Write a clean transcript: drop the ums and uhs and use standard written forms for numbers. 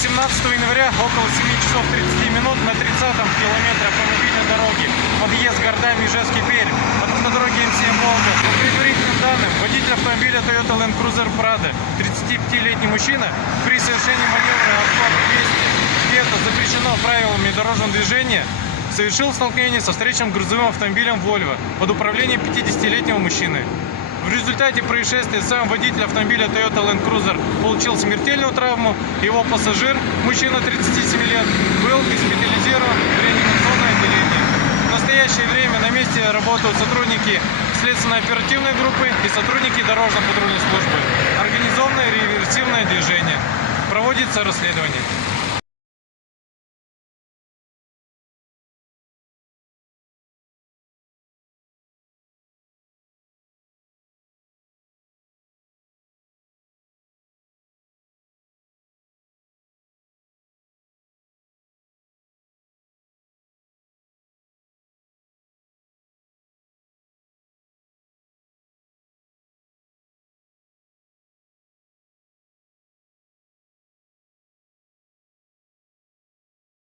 18 января около 7 часов 30 минут на 30-м километре автомобильной дороги подъезд Гордами-Ижевский-Пермь от автодороги М7 Волга. По предварительным данным, водитель автомобиля Toyota Land Cruiser Prado, 35-летний мужчина, при совершении маневра обхвата 200, где это запрещено правилами дорожного движения, совершил столкновение со встречным грузовым автомобилем Volvo под управлением 50-летнего мужчины. В результате происшествия сам водитель автомобиля Toyota Land Cruiser получил смертельную травму, его пассажир, мужчина 37 лет, был госпитализирован в реанимационное отделение. В настоящее время на месте работают сотрудники следственно-оперативной группы и сотрудники дорожно-патрульной службы. Организованное реверсивное движение. Проводится расследование.